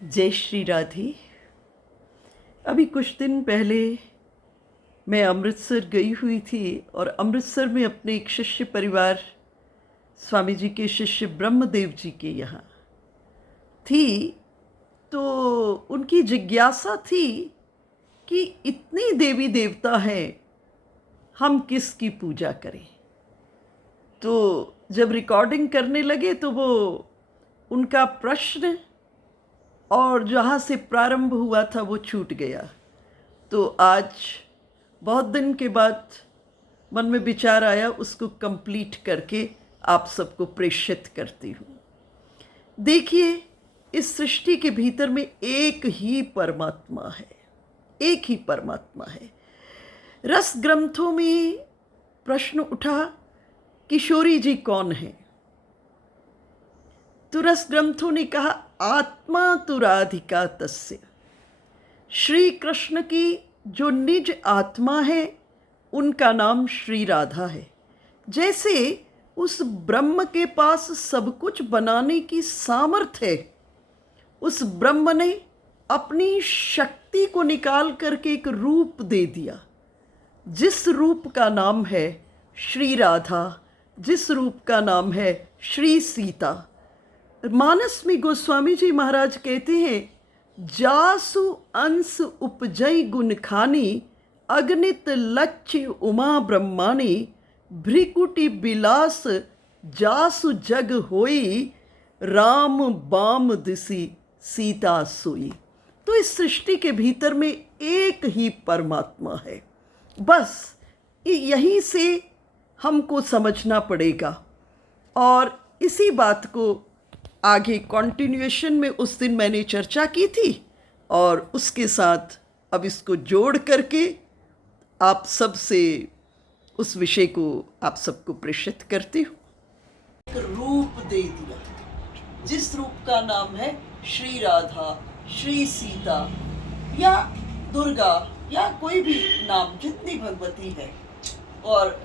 जय श्री राधे। अभी कुछ दिन पहले मैं अमृतसर गई हुई थी और अमृतसर में अपने एक शिष्य परिवार स्वामी जी के शिष्य ब्रह्मदेव जी के यहाँ थी। तो उनकी जिज्ञासा थी कि इतनी देवी देवता हैं, हम किसकी पूजा करें। तो जब रिकॉर्डिंग करने लगे तो वो उनका प्रश्न और जहाँ से प्रारंभ हुआ था वो छूट गया। तो आज बहुत दिन के बाद मन में विचार आया, उसको कंप्लीट करके आप सबको प्रेषित करती हूँ। देखिए, इस सृष्टि के भीतर में एक ही परमात्मा है, एक ही परमात्मा है। रस ग्रंथों में प्रश्न उठा, किशोरी जी कौन है? तो रस ग्रंथों ने कहा, आत्मा तो राधिका तस्य। श्री कृष्ण की जो निज आत्मा है उनका नाम श्री राधा है। जैसे उस ब्रह्म के पास सब कुछ बनाने की सामर्थ्य है, उस ब्रह्म ने अपनी शक्ति को निकाल करके एक रूप दे दिया, जिस रूप का नाम है श्री राधा, जिस रूप का नाम है श्री सीता। मानस में गोस्वामी जी महाराज कहते हैं, जासु अंश उपजय गुण खानी, अगणित लक्ष्य उमा ब्रह्माणी, भ्रिकुटी बिलास जासु जग होई, राम बाम दिसी सीता सोई। तो इस सृष्टि के भीतर में एक ही परमात्मा है। बस यहीं से हमको समझना पड़ेगा। और इसी बात को आगे कंटिन्यूएशन में उस दिन मैंने चर्चा की थी और उसके साथ अब इसको जोड़ करके आप सब से उस विषय को आप सबको प्रेषित करती हूँ। एक रूप दे दिया, जिस रूप का नाम है श्री राधा, श्री सीता या दुर्गा या कोई भी नाम, जितनी भगवती है। और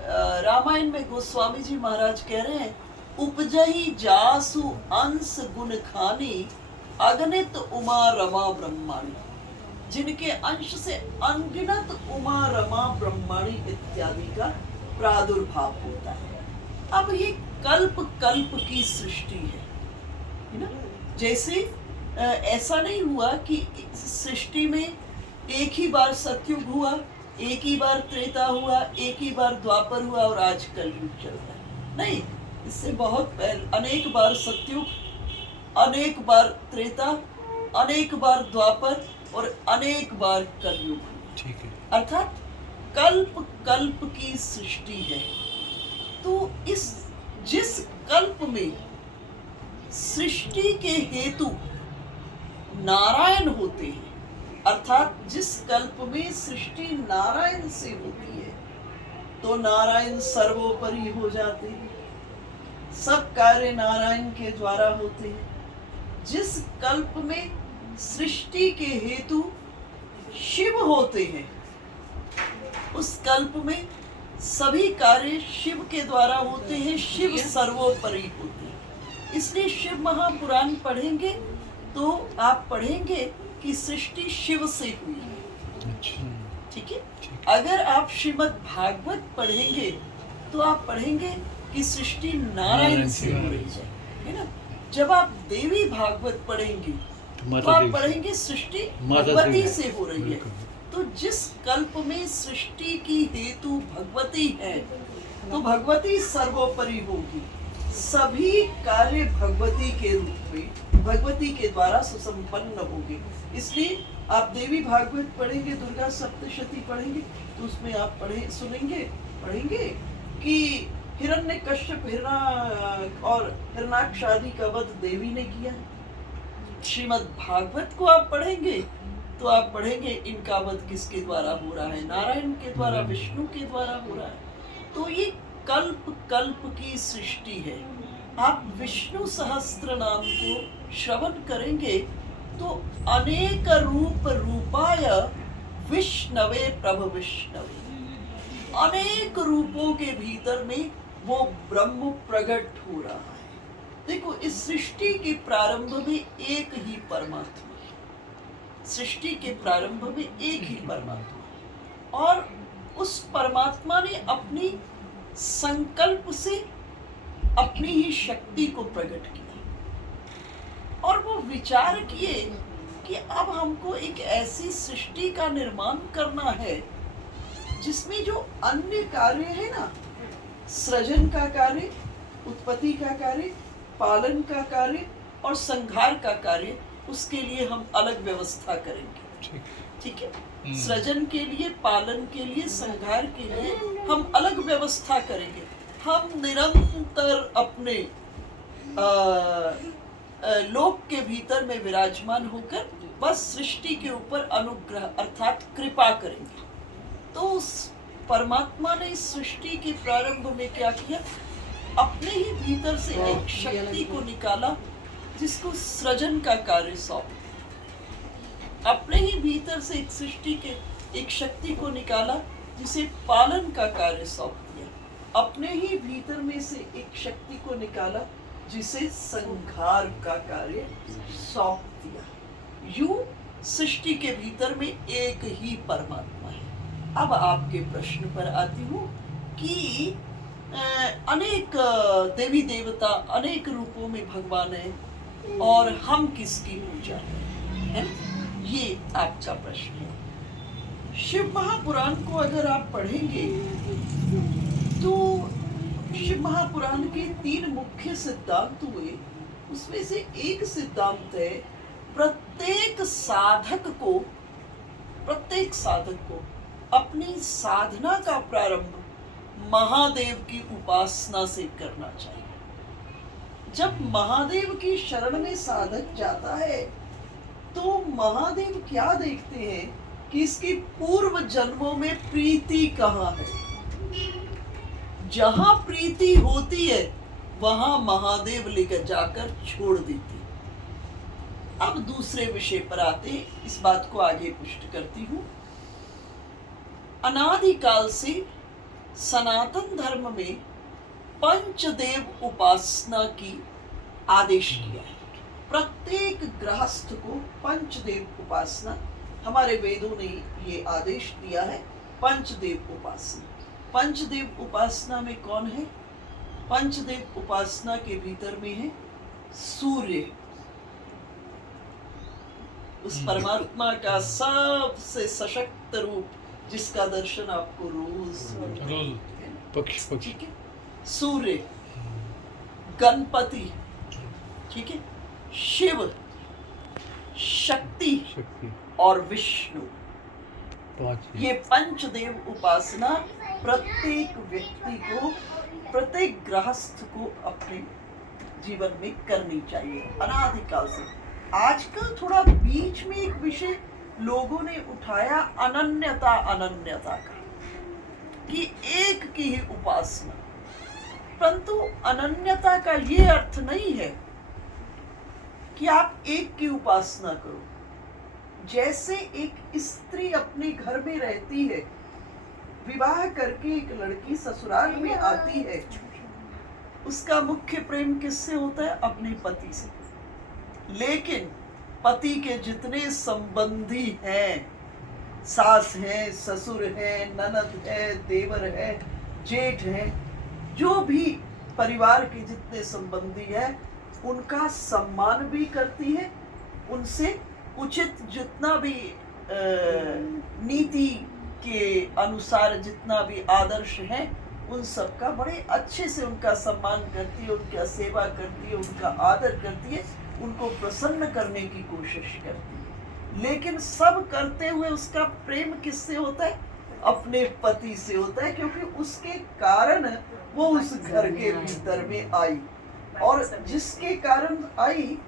रामायण में गोस्वामी जी महाराज कह रहे हैं, उपजही जासु अंश गुण खानी, अगणित उमा रमा ब्रह्माणी। जिनके अंश से अनगिनत उमा रमा ब्रह्माणी इत्यादि का प्रादुर्भाव होता है। अब ये कल्प कल्प की सृष्टि है ना। जैसे ऐसा नहीं हुआ कि सृष्टि में एक ही बार सतयुग हुआ, एक ही बार त्रेता हुआ, एक ही बार द्वापर हुआ और आज कलयुग चल रहा है। नहीं, इससे बहुत पहले अनेक बार सतयुग, अनेक बार त्रेता, अनेक बार द्वापर और अनेक बार कलयुग। ठीक है। अर्थात कल्प कल्प की सृष्टि है। तो इस जिस कल्प में सृष्टि के हेतु नारायण होते हैं, अर्थात जिस कल्प में सृष्टि नारायण से होती है, तो नारायण सर्वोपरि हो जाते हैं, सब कार्य नारायण के द्वारा होते हैं। जिस कल्प में सृष्टि के हेतु शिव होते हैं, उस कल्प में सभी कार्य शिव के द्वारा होते हैं, शिव सर्वोपरि होते हैं। इसलिए शिव महापुराण पढ़ेंगे तो आप पढ़ेंगे कि सृष्टि शिव से हुई है। ठीक है। अगर आप श्रीमद् भागवत पढ़ेंगे तो आप पढ़ेंगे कि सृष्टि नारायण से हो रही है ना। जब आप देवी भागवत पढ़ेंगे तो आप पढ़ेंगे सृष्टि भगवती से हो रही है। तो जिस कल्प में सृष्टि की हेतु भगवती है, तो भगवती सर्वोपरि होगी। सभी कार्य भगवती के रूप में, भगवती के द्वारा सुसंपन्न होंगे। इसलिए आप देवी भागवत पढ़ेंगे, दुर्गा सप्तशती पढ़ेंगे, तो उसमें आप पढ़ेंगे कि हिरण्यकश्यप और हिरण्याक्ष आदि का वध देवी ने किया है। श्रीमद् भागवत को आप पढ़ेंगे तो आप पढ़ेंगे इनका वध किसके द्वारा हो रहा है? नारायण के द्वारा, विष्णु के द्वारा हो रहा है। तो ये कल्प कल्प की सृष्टि है। आप विष्णु सहस्त्र नाम को श्रवण करेंगे तो अनेक रूप रूपाय विष्णवे प्रभ विष्णवे, अनेक रूपों के भीतर में वो ब्रह्म प्रकट हो रहा है। देखो, इस सृष्टि के प्रारंभ में एक ही परमात्मा, सृष्टि के प्रारंभ में एक ही परमात्मा, और उस परमात्मा ने अपनी संकल्प से अपनी ही शक्ति को प्रकट किया, और वो विचार किए कि अब हमको एक ऐसी सृष्टि का निर्माण करना है जिसमें जो अन्य कार्य है ना, सृजन का कार्य, उत्पत्ति का कार्य, पालन का कार्य और संहार का कार्य, उसके लिए हम अलग व्यवस्था करेंगे। ठीक है, सृजन के लिए, पालन के लिए, संहार के लिए हम अलग व्यवस्था करेंगे। हम निरंतर अपने लोक के भीतर में विराजमान होकर बस सृष्टि के ऊपर अनुग्रह अर्थात कृपा करेंगे। तो उस परमात्मा ने इस सृष्टि के प्रारंभ में क्या किया, अपने ही भीतर से एक शक्ति को निकाला जिसको सृजन का कार्य सौंप, अपने ही भीतर से एक सृष्टि के एक शक्ति को निकाला जिसे पालन का कार्य सौंप दिया, अपने ही भीतर में से एक शक्ति को निकाला जिसे संहार का कार्य सौंप दिया। यूं सृष्टि के भीतर में एक ही परमात्मा है। अब आपके प्रश्न पर आती हूँ कि अनेक देवी देवता, अनेक रूपों में भगवान है, और हम किसकी पूजा करें, है? ये आपका प्रश्न है। शिव महापुराण को अगर आप पढ़ेंगे तो शिव महापुराण के 3 मुख्य सिद्धांत हुए। उसमें से एक सिद्धांत है प्रत्येक साधक को अपनी साधना का प्रारंभ महादेव की उपासना से करना चाहिए। जब महादेव की शरण में साधक जाता है तो महादेव क्या देखते हैं कि इसकी पूर्व जन्मों में प्रीति कहाँ है। जहां प्रीति होती है वहां महादेव लेकर जाकर छोड़ देते। अब दूसरे विषय पर आते, इस बात को आगे पुष्ट करती हूं। अनादिकाल से सनातन धर्म में पंचदेव उपासना की आदेश किया है। प्रत्येक गृहस्थ को पंचदेव उपासना, हमारे वेदों ने ये आदेश दिया है, पंचदेव उपासना। पंचदेव उपासना में कौन है? पंचदेव उपासना के भीतर में है सूर्य, उस परमात्मा का सबसे सशक्त रूप जिसका दर्शन आपको रोज पक्ष ठीक है। सूर्य, गणपति, ठीक है, शिव, शक्ति और विष्णु, ये पंचदेव उपासना प्रत्येक व्यक्ति को, प्रत्येक गृहस्थ को अपने जीवन में करनी चाहिए अनादिकाल से। आजकल थोड़ा बीच में एक विषय लोगों ने उठाया अनन्यता का, कि एक की ही उपासना, परंतु अनन्यता का ये अर्थ नहीं है कि आप एक की उपासना करो। जैसे एक स्त्री अपने घर में रहती है, विवाह करके एक लड़की ससुराल में आती है, उसका मुख्य प्रेम किससे होता है? अपने पति से। लेकिन पति के जितने संबंधी हैं, सास है, ससुर है, ननद है, देवर है, जेठ है, जो भी परिवार के जितने संबंधी हैं, उनका सम्मान भी करती है, उनसे उचित जितना भी नीति के अनुसार जितना भी आदर्श है, उन सब का बड़े अच्छे से उनका सम्मान करती है, उनका सेवा करती है, उनका आदर करती है, उनको प्रसन्न करने की कोशिश करती है। लेकिन सब करते हुए उसका प्रेम किससे होता है? अपने पति से होता है, क्योंकि उसके कारण वो उस घर के भीतर में आई, और जिसके कारण आई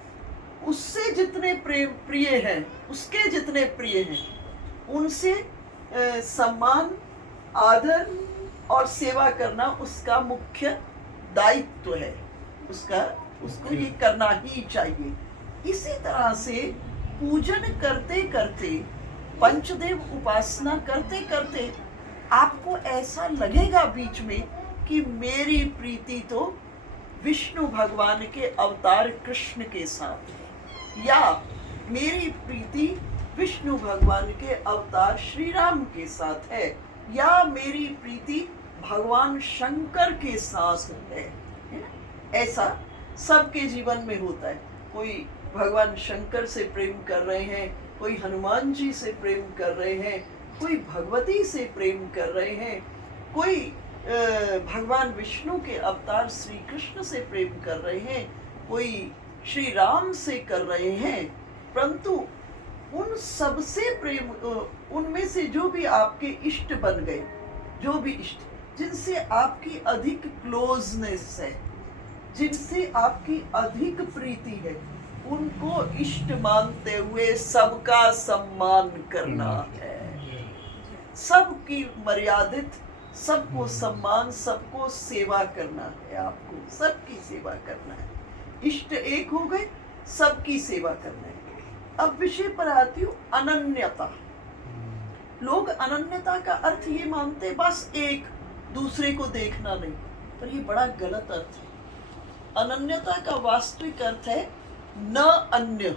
उससे जितने प्रिय हैं, उसके जितने प्रिय हैं, उनसे सम्मान, आदर और सेवा करना उसका मुख्य दायित्व है। उसको ये करना ही चाहिए। इसी तरह से पूजन करते करते, पंचदेव उपासना करते करते आपको ऐसा लगेगा बीच में कि मेरी प्रीति तो विष्णु भगवान के अवतार कृष्ण के साथ है, या मेरी प्रीति विष्णु भगवान के अवतार श्री राम के साथ है, या मेरी प्रीति भगवान शंकर के साथ है ना? ऐसा सबके जीवन में होता है। कोई भगवान शंकर से प्रेम कर रहे हैं, कोई हनुमान जी से प्रेम कर रहे हैं, कोई भगवती से प्रेम कर रहे हैं, कोई भगवान विष्णु के अवतार श्री कृष्ण से प्रेम कर रहे हैं, कोई श्री राम से कर रहे हैं। परंतु उन सब से प्रेम, उनमें से जो भी आपके इष्ट बन गए, जो भी इष्ट जिनसे आपकी अधिक क्लोजनेस है, जिनसे आपकी अधिक प्रीति है, उनको इष्ट मानते हुए सबका सम्मान करना है। सबकी मर्यादित, सबको सम्मान, सबको सेवा करना है। आपको सबकी सेवा करना है। इष्ट एक हो गए, सबकी सेवा करना है। अब विषय पर आती हूँ, अनन्यता। लोग अनन्यता का अर्थ ये मानते बस एक दूसरे को देखना नहीं, पर ये बड़ा गलत अर्थ है। अनन्यता का वास्तविक अर्थ है न अन्य,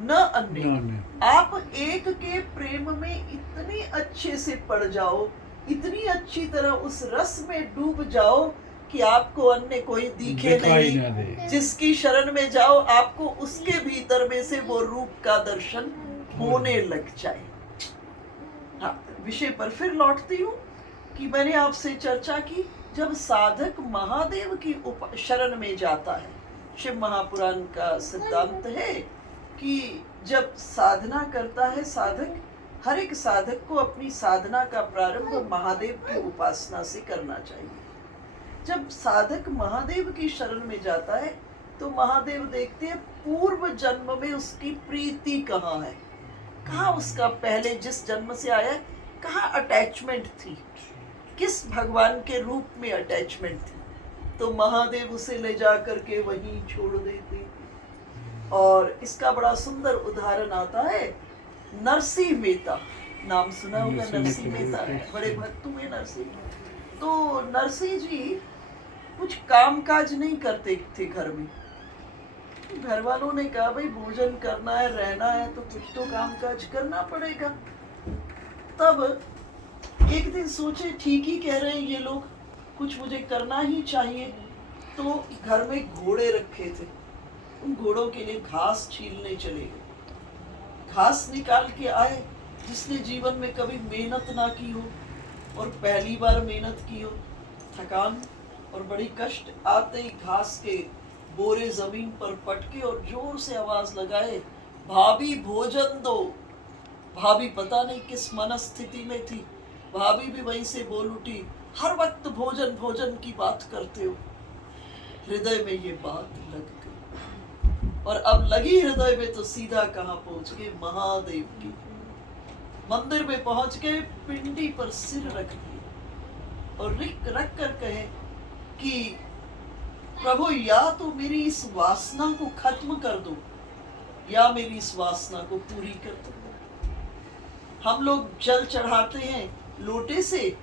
न अन्य। आप एक के प्रेम में इतने अच्छे से पड़ जाओ, इतनी अच्छी तरह उस रस में डूब जाओ कि आपको अन्य कोई दिखे नहीं। जिसकी शरण में जाओ, आपको उसके भीतर में से वो रूप का दर्शन होने लग जाए। हाँ, विषय पर फिर लौटती हूँ कि मैंने आपसे चर्चा की, जब साधक महादेव की शरण में जाता है, शिव महापुराण का सिद्धांत है कि जब साधना करता है साधक, हर एक साधक को अपनी साधना का प्रारंभ महादेव की उपासना से करना चाहिए। जब साधक महादेव की शरण में जाता है तो महादेव देखते हैं पूर्व जन्म में उसकी प्रीति कहाँ है, कहाँ उसका पहले जिस जन्म से आया है, कहाँ अटैचमेंट थी, किस भगवान के रूप में अटैचमेंट थी, तो महादेव उसे ले जा करके वहीं छोड़ देते। और इसका बड़ा सुंदर उदाहरण आता है, नरसिंह मेहता, नाम सुना होगा नरसिंह मेहता, बड़े भक्त हुए नरसिंह। तो नरसिंह जी कुछ काम काज नहीं करते थे घर में। घर वालों ने कहा भाई भोजन करना है, रहना है, तो कुछ तो काम काज करना पड़ेगा। तब एक दिन सोचे ठीक ही कह रहे हैं ये लोग, कुछ मुझे करना ही चाहिए। तो घर में घोड़े रखे थे, उन घोड़ों के लिए घास छीलने चले गए। घास निकाल के आए, जिसने जीवन में कभी मेहनत ना की हो और पहली बार मेहनत की हो, थकान और बड़ी कष्ट आते ही घास के बोरे जमीन पर पटके और जोर से आवाज लगाए, भाभी भोजन दो। भाभी पता नहीं किस मनस्थिति में थी, भाभी भी वहीं से बोल उठी, हर वक्त भोजन भोजन की बात करते हो। हृदय में ये बात लग गई, और अब लगी हृदय में तो सीधा कहाँ पहुंच गए, महादेव की मंदिर में पहुंच गए, पिंडी पर सिर रख दिए और रख कर कहे कि प्रभु या तो मेरी इस वासना को खत्म कर दो, या मेरी इस वासना को पूरी कर दो। हम लोग जल चढ़ाते हैं लोटे से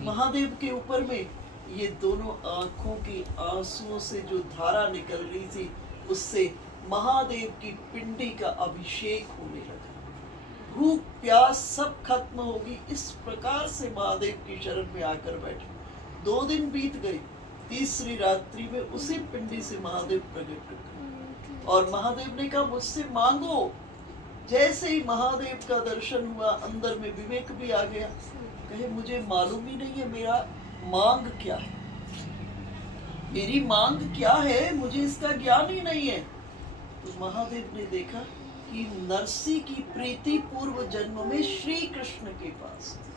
महादेव के ऊपर में, ये दोनों आंखों के आंसुओं से जो धारा निकल रही थी, उससे महादेव की पिंडी का अभिषेक होने लगा। भूख प्यास सब खत्म होगी, इस प्रकार से महादेव की शरण में आकर बैठे। 2 दिन बीत गए, तीसरी रात्रि में उसी पिंडी से महादेव प्रकट हुए और महादेव ने कहा मुझसे मांगो। जैसे ही महादेव का दर्शन हुआ, अंदर में विवेक भी आ गया। कहे मुझे मालूम ही नहीं है मेरा मांग क्या है, मेरी मांग क्या है, मुझे इसका ज्ञान ही नहीं है। तो महादेव ने देखा कि नरसिंह की प्रीति पूर्व जन्म में श्री कृष्ण के पास थी,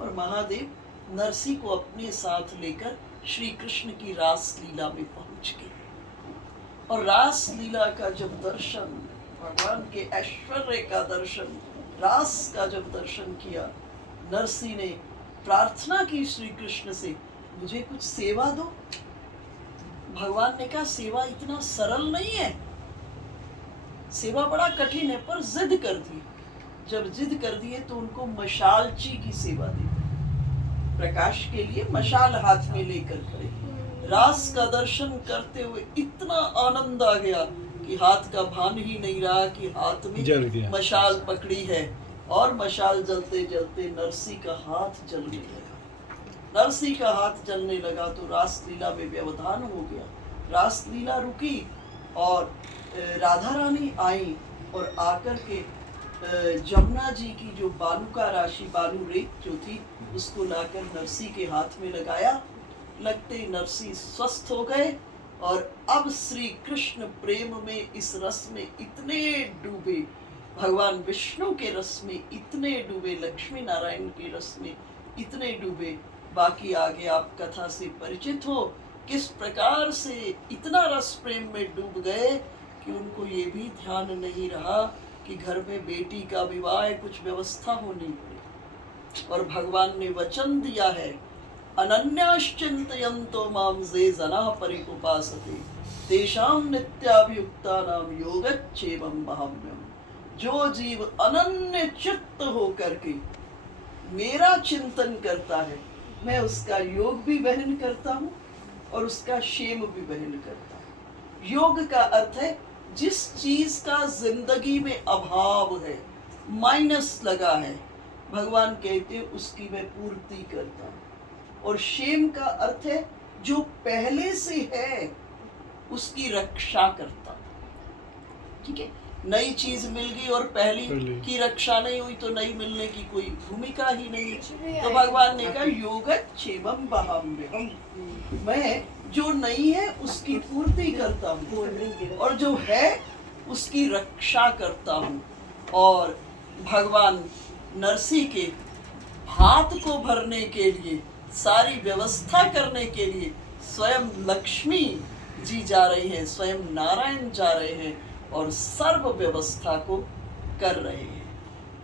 और महादेव नरसिंह को अपने साथ लेकर श्री कृष्ण की रास लीला में पहुंच गए। और रास लीला का जब दर्शन, भगवान के ऐश्वर्य का दर्शन, रास का जब दर्शन किया, नरसिंह ने प्रार्थना की श्री कृष्ण से, मुझे कुछ सेवा दो। भगवान ने कहा सेवा इतना सरल नहीं है, सेवा बड़ा कठिन है, पर जिद कर दी। जब जिद कर दिए तो उनको मशालची की सेवा दी, प्रकाश के लिए मशाल हाथ में लेकर खड़े। रास का दर्शन करते हुए इतना आनंद आ गया कि कि हाथ का भान ही नहीं रहा कि हाथ में मशाल पकड़ी है, और मशाल जलते जलते नरसी का हाथ जलने लगा। नरसी का हाथ जलने लगा तो रासलीला में व्यवधान हो गया। रासलीला रुकी और राधा रानी आई और आकर के जमुना जी की जो बालू राशि, बालू रेत जो थी, उसको लाकर नरसी के हाथ में लगाया। लगते नरसी स्वस्थ हो गए और अब श्री कृष्ण प्रेम में, इस रस में इतने डूबे, भगवान विष्णु के रस में इतने डूबे, लक्ष्मी नारायण के रस में इतने डूबे। बाकी आगे आप कथा से परिचित हो किस प्रकार से इतना रस प्रेम में डूब गए कि उनको ये भी ध्यान नहीं रहा कि घर में बेटी का विवाह है, कुछ व्यवस्था होनी पड़े। और भगवान ने वचन दिया है, अनन्याश्चिन्तयन्तो मां ये जनाः परिउपासते तेषां नित्याभियुक्तानां योगक्षेमं वहाम्यहम्। जो जीव अनन्य चित्त होकर के मेरा चिंतन करता है, मैं उसका योग भी वहन करता हूँ और उसका क्षेम भी वहन करता हूँ। योग का अर्थ है जिस चीज का जिंदगी में अभाव है, माइनस लगा है, भगवान कहते हैं उसकी मैं पूर्ति करता हूँ। और क्षेम का अर्थ है जो पहले से है उसकी रक्षा करता हूँ। ठीक है, नई चीज मिल गई और पहली की रक्षा नहीं हुई तो नई मिलने की कोई भूमिका ही नहीं। तो भगवान ने कहा योगक्षेमं वहाम्यहम्, मैं जो नहीं है उसकी पूर्ति करता हूँ और जो है उसकी रक्षा करता हूँ। और भगवान नरसी के हाथ को भरने के लिए, सारी व्यवस्था करने के लिए स्वयं लक्ष्मी जी जा रही हैं, स्वयं नारायण जा रहे हैं और सर्व व्यवस्था को कर रहे हैं।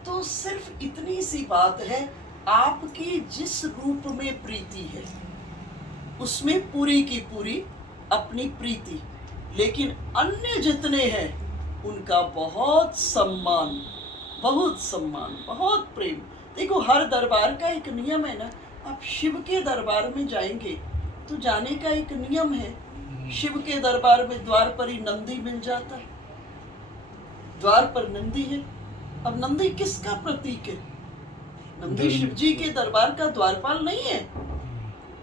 तो सिर्फ इतनी सी बात है, आपकी जिस रूप में प्रीति है उसमें पूरी की पूरी अपनी प्रीति, लेकिन अन्य जितने हैं उनका बहुत सम्मान, बहुत प्रेम। देखो हर दरबार का एक नियम है ना। आप शिव के दरबार में जाएंगे तो जाने का एक नियम है। शिव के दरबार में द्वार पर ही नंदी मिल जाता है, द्वार पर नंदी है। अब नंदी किसका प्रतीक है? नंदी शिव जी के दरबार का द्वारपाल नहीं है।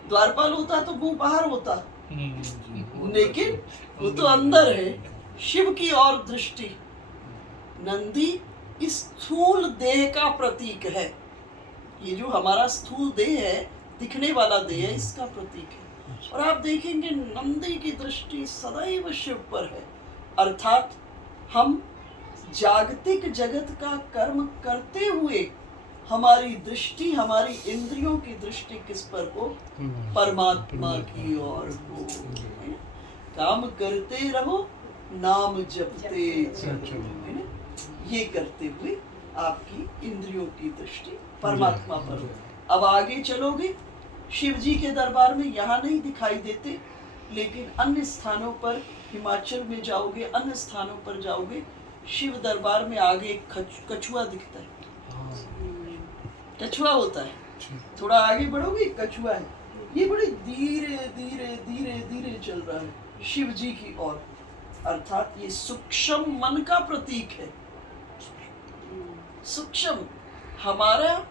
द्वारपाल होता तो मुंह बाहर होता, लेकिन वो तो अंदर है। शिव की और दृष्टि, नंदी इस स्थूल देह का प्रतीक है। ये जो हमारा स्थूल देह है, दिखने वाला देह है, इसका प्रतीक है। और आप देखेंगे नंदी की दृष्टि सदैव शिव पर है। अर्थात हम जागतिक जगत का कर्म करते हुए हमारी दृष्टि, हमारी इंद्रियों की दृष्टि किस पर हो? परमात्मा की ओर हो। काम करते रहो, नाम जपते चलो, है ना? ये करते हुए आपकी इंद्रियों की दृष्टि परमात्मा पर हो। अब आगे चलोगे, शिव जी के दरबार में यहाँ नहीं दिखाई देते, लेकिन अन्य स्थानों पर, हिमाचल में जाओगे, अन्य स्थानों पर जाओगे, शिव दरबार में आगे एक कछुआ दिखता है। कछुआ होता है, थोड़ा आगे बढ़ोगे कछुआ है। ये बड़ी धीरे धीरे धीरे धीरे चल रहा है शिव जी की ओर। अर्थात ये सूक्ष्म मन का प्रतीक है। सूक्ष्म, हमारा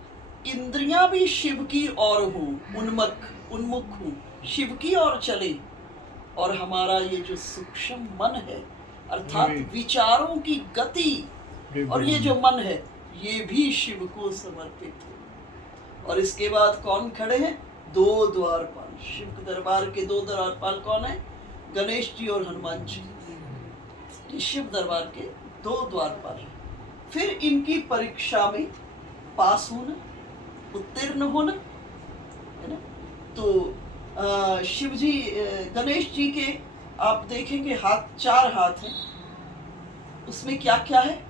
इंद्रियां भी शिव की ओर हो, उन्मुख हो, शिव की ओर चले। और हमारा ये जो सूक्ष्म मन है, अर्थात विचारों की गति, और ये जो मन है ये भी शिव को समर्पित है। और इसके बाद कौन खड़े हैं? दो द्वारपाल। शिव के दरबार के दो द्वारपाल कौन है? गणेश जी और हनुमान जी। ये शिव दरबार के दो द्वारपाल हैं। फिर इनकी परीक्षा में पास होना, उत्तीर्ण होना, है ना? तो शिव जी, गणेश जी के आप देखेंगे हाथ, 4 हाथ हैं। उसमें क्या क्या है?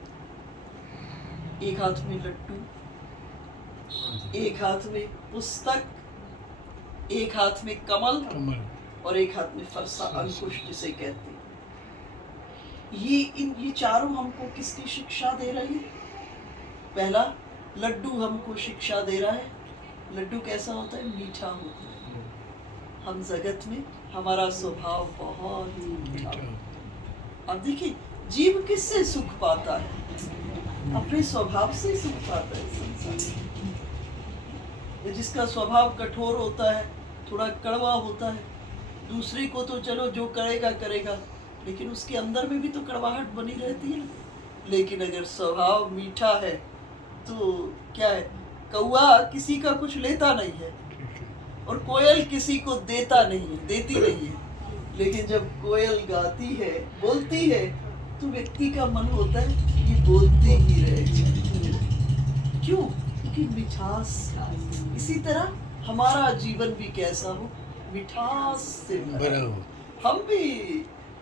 एक हाथ में लड्डू, एक हाथ में पुस्तक, एक हाथ में कमल और एक हाथ में फरसा, अंकुश जिसे कहते हैं। ये चारों हमको किसकी शिक्षा दे रही है? पहला, लड्डू हमको शिक्षा दे रहा है। लड्डू कैसा होता है? मीठा होता है। हम जगत में हमारा स्वभाव बहुत मीठा। अब देखिए, जीव किससे सुख पाता है? अपने स्वभाव से सुख पाता है संसार में। जिसका स्वभाव कठोर होता है, थोड़ा कड़वा होता है, दूसरे को तो चलो जो करेगा करेगा, लेकिन उसके अंदर में भी तो कड़वाहट बनी रहती है ना। लेकिन अगर स्वभाव मीठा है तो क्या है, कौआ किसी का कुछ लेता नहीं है और कोयल किसी को देती नहीं है। लेकिन जब कोयल गाती है, बोलती है, तो व्यक्ति का मन होता है कि बोलते ही रहे। क्यों? क्योंकि मिठास। इसी तरह हमारा जीवन भी कैसा हो, मिठास से भरा हो, हम भी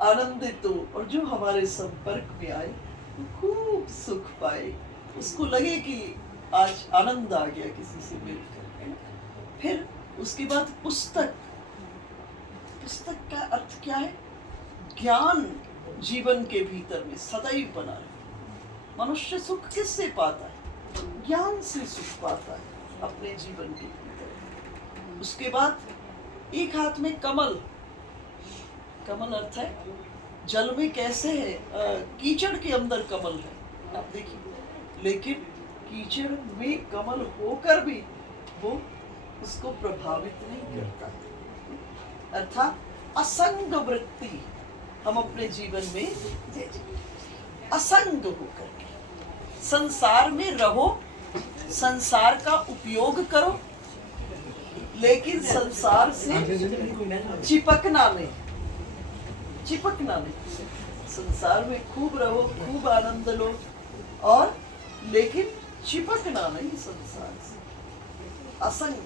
आनंदित हो, और जो हमारे संपर्क में आए वो खूब सुख पाए, उसको लगे कि आज आनंद आ गया किसी से मिलकर। फिर उसके बाद पुस्तक का अर्थ क्या है? ज्ञान जीवन के भीतर में सदैव बना रहे। मनुष्य सुख किससे पाता है? ज्ञान से सुख पाता है अपने जीवन के भीतर। उसके बाद एक हाथ में कमल अर्थ है जल में कैसे है, कीचड़ के अंदर कमल है, आप देखिए। लेकिन कीचड़ में कमल होकर भी वो उसको प्रभावित नहीं करता। अर्थात असंग वृत्ति हम अपने जीवन में असंग होकर के संसार में रहो, संसार का उपयोग करो, लेकिन संसार से चिपकना नहीं। संसार में खूब रहो, खूब आनंद लो, और लेकिन चिपकना नहीं संसार से। असंग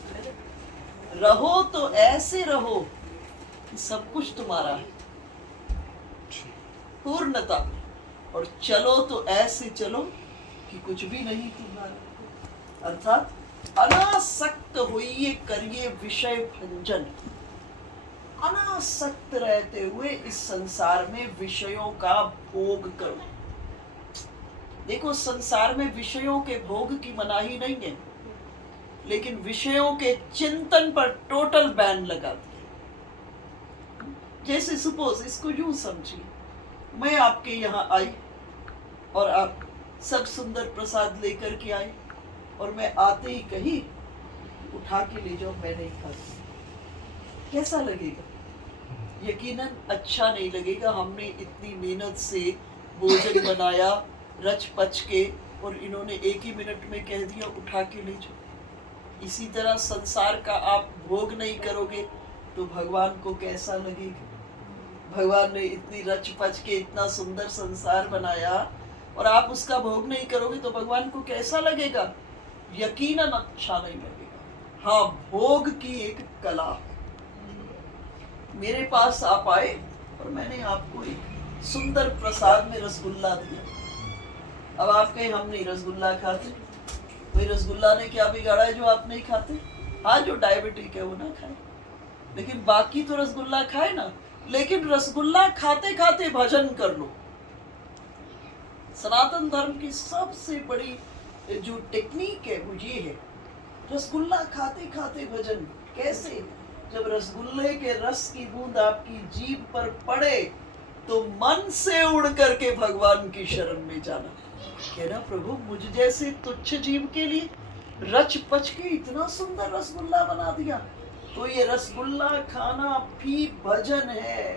रहो तो ऐसे रहो कि सब कुछ तुम्हारा है, पूर्णता, और चलो तो ऐसे चलो कि कुछ भी नहीं तुम्हारा। अर्थात अनासक्त होइए, करिए विषय भंजन। अनासक्त रहते हुए इस संसार में विषयों का भोग करो। देखो, संसार में विषयों के भोग की मनाही नहीं है, लेकिन विषयों के चिंतन पर टोटल बैन लगा दिया। जैसे सपोज, इसको यूं समझिए, मैं आपके यहाँ आई और आप सब सुंदर प्रसाद लेकर के आए, और मैं आते ही कही उठा के ले जाओ, मैं नहीं खाती। कैसा लगेगा? यकीनन अच्छा नहीं लगेगा। हमने इतनी मेहनत से भोजन बनाया, रच पच के, और इन्होंने एक ही मिनट में कह दिया उठा के ले जाओ। इसी तरह संसार का आप भोग नहीं करोगे तो भगवान को कैसा लगेगा? भगवान ने इतनी रच पच के इतना सुंदर संसार बनाया, और आप उसका भोग नहीं करोगे तो भगवान को कैसा लगेगा? यकीनन अच्छा नहीं लगेगा। हाँ, भोग की एक कला है। मेरे पास आप आए और मैंने आपको एक सुंदर प्रसाद में रसगुल्ला दिया। अब आप कहें हम नहीं रसगुल्ला खाते। कोई रसगुल्ला ने क्या बिगाड़ा है जो आप नहीं खाते? हाँ, जो डायबिटिक है वो ना खाए, लेकिन बाकी तो रसगुल्ला खाए ना। लेकिन रसगुल्ला खाते खाते भजन कर लो। सनातन धर्म की सबसे बड़ी जो टेक्निक है वो ये है, रसगुल्ला खाते खाते भजन। कैसे? जब रसगुल्ले के रस की बूंद आपकी जीभ पर पड़े तो मन से उड़ करके भगवान की शरण में जाना, कहना प्रभु मुझ जैसे तुच्छ जीव के लिए रच पच के इतना सुंदर रसगुल्ला बना दिया। तो ये रसगुल्ला खाना भी भजन है।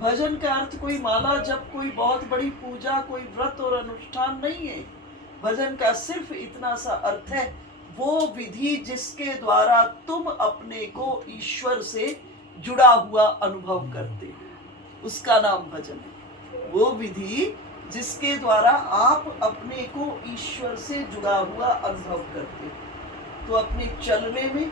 भजन का अर्थ कोई माला जब, कोई बहुत बड़ी पूजा, कोई व्रत और अनुष्ठान नहीं है। भजन का सिर्फ इतना सा अर्थ है, वो विधि जिसके द्वारा तुम अपने को ईश्वर से जुड़ा हुआ अनुभव करते हो, उसका नाम भजन है। वो विधि जिसके द्वारा आप अपने को ईश्वर से जुड़ा हुआ अनुभव करते हो। तो अपने चलने में,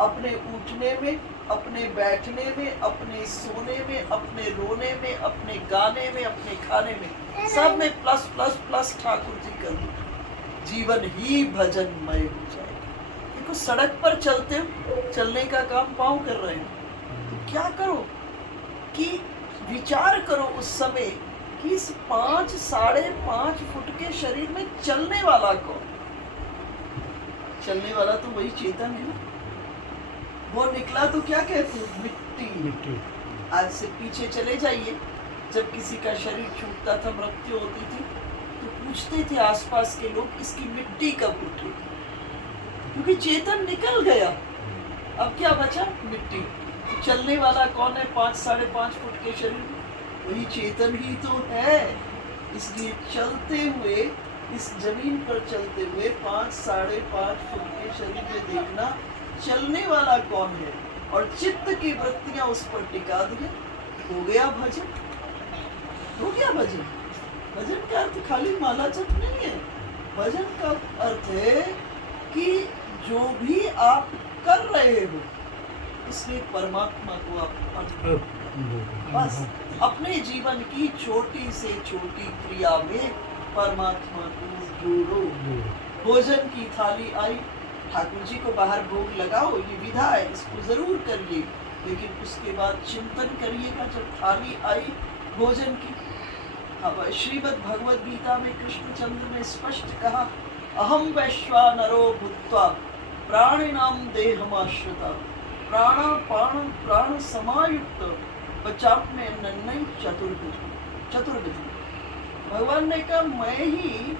अपने उठने में, अपने बैठने में, अपने सोने में, अपने रोने में, अपने गाने में, अपने खाने में, सब में plus plus plus Thakur ji कर दो, जीवन ही भजनमय हो जाएगा। देखो, सड़क पर चलते हो, चलने का काम पाँव कर रहे हो, तो क्या करो कि विचार करो उस समय कि इस 5-5.5 फुट के शरीर में चलने वाला कौन? चलने वाला तो वही चेतन है। वो निकला तो क्या कहते हैं? मिट्टी। आज से पीछे चले जाइए, जब किसी का शरीर छूटता था, मृत्यु होती थी, तो पूछते थे आसपास के लोग इसकी मिट्टी कब उठेगी, क्योंकि चेतन निकल गया, अब क्या बचा? मिट्टी। तो चलने वाला कौन है 5-5.5 फुट के शरीर में? वही चेतन ही तो है। इसलिए चलते हुए, इस जमीन पर चलते हुए 5-5.5 फुट के शरीर में देखना चलने वाला कौन है, और चित्त की वृत्तियां उस पर टिका दिए, हो गया भजन। हो गया भजन। भजन का अर्थ खाली माला जप नहीं है। भजन का अर्थ है कि जो भी आप कर रहे हो इसमें परमात्मा को आप बस अपने जीवन की छोटी से छोटी क्रिया में परमात्मा को जोड़ो। भोजन की थाली आई, ठाकुर जी को बाहर भोग लगाओ, ये विधा है, इसको जरूर करिए, लेकिन उसके बाद चिंतन करिएगा जब थाली आई भोजन की। अब श्रीमद् भगवद गीता में कृष्णचंद्र ने स्पष्ट कहा, अहम वैश्वानरो भूत्वा प्राणिनाम देहमाश्रिता प्राणापान प्राण समायुक्त पचाम्य अन्नं चतुर्विध। भगवान ने कहा, मैं ही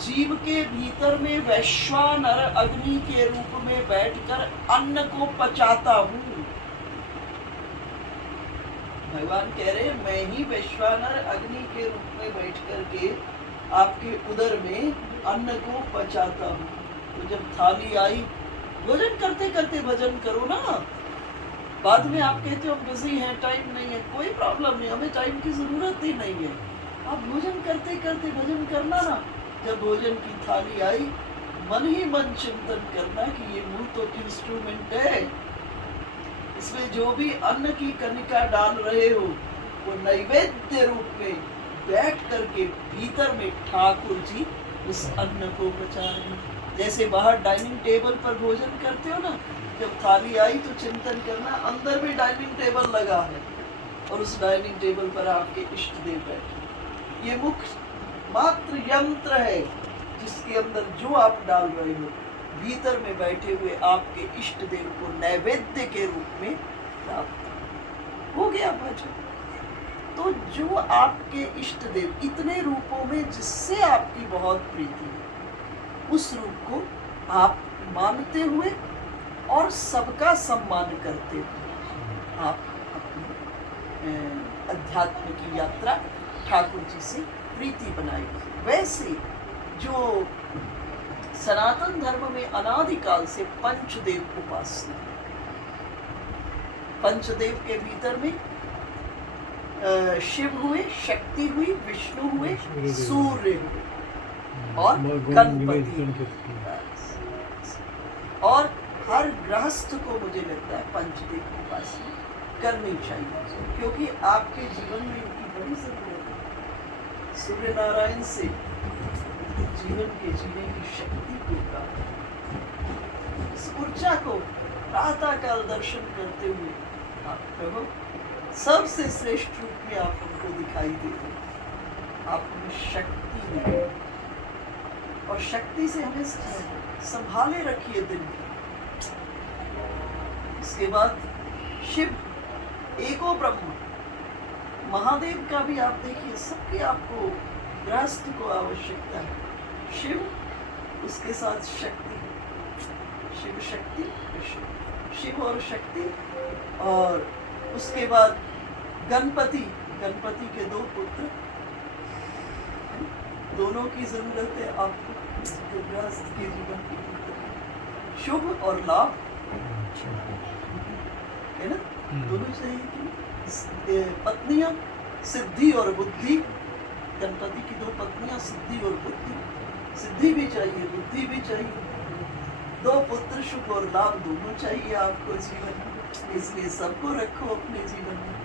जीव के भीतर में वैश्वानर अग्नि के रूप में बैठकर अन्न को पचाता हूँ। भगवान कह रहे, मैं ही वैश्वानर अग्नि के रूप में बैठ करके आपके उदर में अन्न को पचाता हूँ। तो जब थाली आई, भोजन करते करते भजन करो ना। बाद में आप कहते हो हम बिजी हैं, टाइम नहीं है, कोई प्रॉब्लम नहीं, हमें टाइम की जरूरत ही नहीं है। आप भोजन करते करते भजन करना ना। जब भोजन की थाली आई, मन ही मन चिंतन करना कि ये मुंह तो इंस्ट्रूमेंट है, इसमें जो भी अन्न की कणिका डाल रहे हो वो नैवेद्य रूप में बैठ करके भीतर में ठाकुर जी उस अन्न को पचा रहे हैं। जैसे बाहर डाइनिंग टेबल पर भोजन करते हो ना, जब थाली आई तो चिंतन करना अंदर भी डाइनिंग टेबल लगा है और उस डाइनिंग टेबल पर आपके इष्ट देव बैठे। ये मुख्य मात्र यंत्र है जिसके अंदर जो आप डाल रहे हो, भीतर में बैठे हुए आपके इष्ट देव को नैवेद्य के रूप में प्राप्त हो गया भजन। तो जो आपके इष्ट देव इतने रूपों में जिससे आपकी बहुत प्रीति है, उस रूप को आप मानते हुए और सबका सम्मान करते हुए आप अपनी अध्यात्म की यात्रा ठाकुर जी से प्रीति बनाएगी। वैसे जो सनातन धर्म में अनादिकाल से पंचदेव उपासना, पंचदेव के भीतर में शिव हुए, शक्ति हुई, विष्णु हुए, सूर्य हुए और गणपति। और हर गृहस्थ को मुझे लगता है पंचदेव उपासना करनी चाहिए, क्योंकि आपके जीवन में इनकी बड़ी जरूरत है। सूर्य नारायण से जीवन के जीने की शक्ति को प्राप्त, इस ऊर्जा को प्रातः काल दर्शन करते हुए आप प्रभु सबसे श्रेष्ठ रूप में आप हमको दिखाई देते, आप हमें शक्ति दें और शक्ति से हमें संभाले रखिए दिन। इसके बाद शिव एको ब्रह्म, महादेव का भी आप देखिए, सबके आपको गृहस्थ को आवश्यकता है। शिव, उसके साथ शक्ति, शिव शक्ति विष्णु, शिव और शक्ति, और उसके बाद गणपति, गणपति के दो पुत्र, दोनों की जरूरत है आपको गृहस्थ के जीवन की। शुभ और लाभ है ना, दोनों चाहिए। पत्नियां सिद्धि और बुद्धि, गणपति की दो पत्नियां सिद्धि और बुद्धि, सिद्धि भी चाहिए, बुद्धि भी चाहिए। दो पुत्र शुभ और लाभ दोनों चाहिए आपको जीवन में, इसलिए सबको रखो अपने जीवन में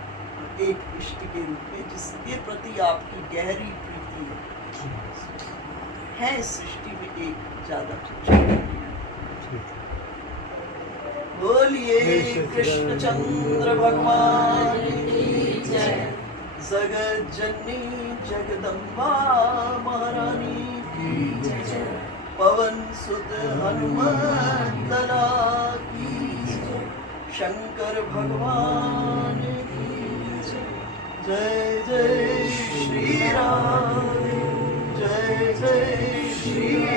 एक इष्ट के रूप में जिसके प्रति आपकी गहरी प्रीति है सृष्टि में एक ज्यादा। बोलिए कृष्णचंद्र भगवान की जय, जगत जननी जगदम्बा महारानी की जय, पवन सुत हनुमान लाला की जय, शंकर भगवान की जय। जय जय श्री राधे, जय जय श्री